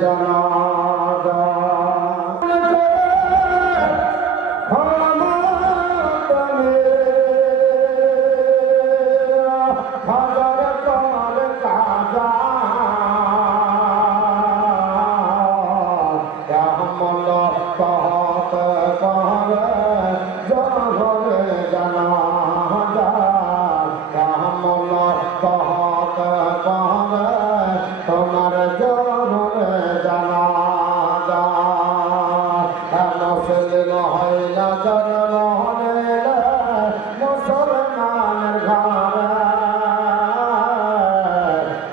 জানাজা তোমার জনরে জানাজা মুসলিম হইলা জন্ম নিলে মুসলমানের ঘরে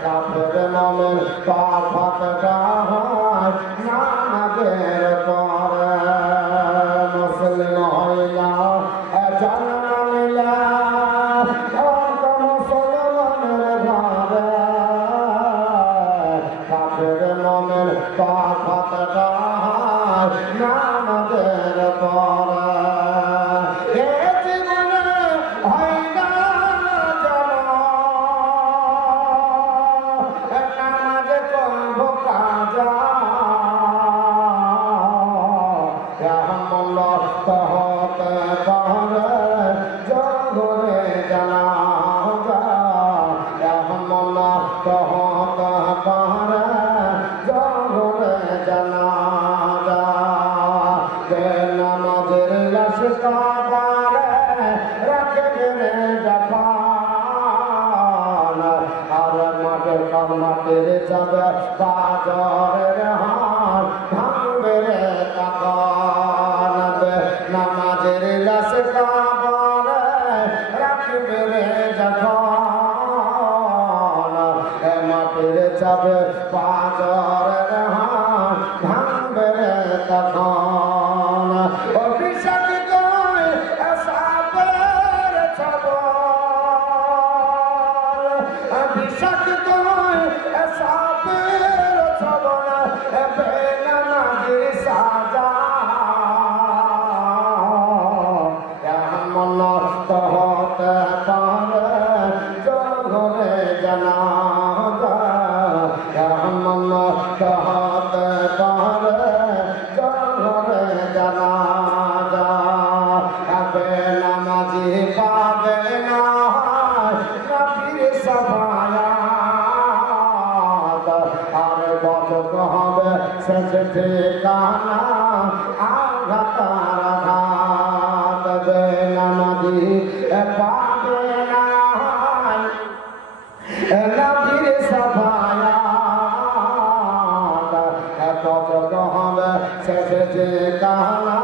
কাফের মুমিন তফাতটা হয় নামাজের পরে মুসলিম হইলা জন্ম নিলে তফাতটা হয় নামাজের পরে এ জীবনে হয় না নামাজ করব কাজা হতে পারে জগরে জানাজা হতে পারে জগরে জানাজা নামাজের লাশ কাবারে রাখবে জাপান আর মাঠের যাবে বাজারের হাট ভাঙবে রে তখন নামাজের লাশ কাবারে রাখবে রে যখন মাঠের যাবে বাজারের হাট ভাঙবে রে তখন অভিষেক সাপের ছবল অভিষেক সাপের ছবল বেনামাজির সাজা এমন হতে পারে জগরে জানাজা এমন হতে পারে জগরে জানাজা বেনামাজি পাবে না নবীর সাফায়াত আর বচত হবে শেষ ঠিকানা আঘাত আঘাত বেনামাজি পাবে না নবীর সাফায়াত বচত হবে শেষ ঠিকানা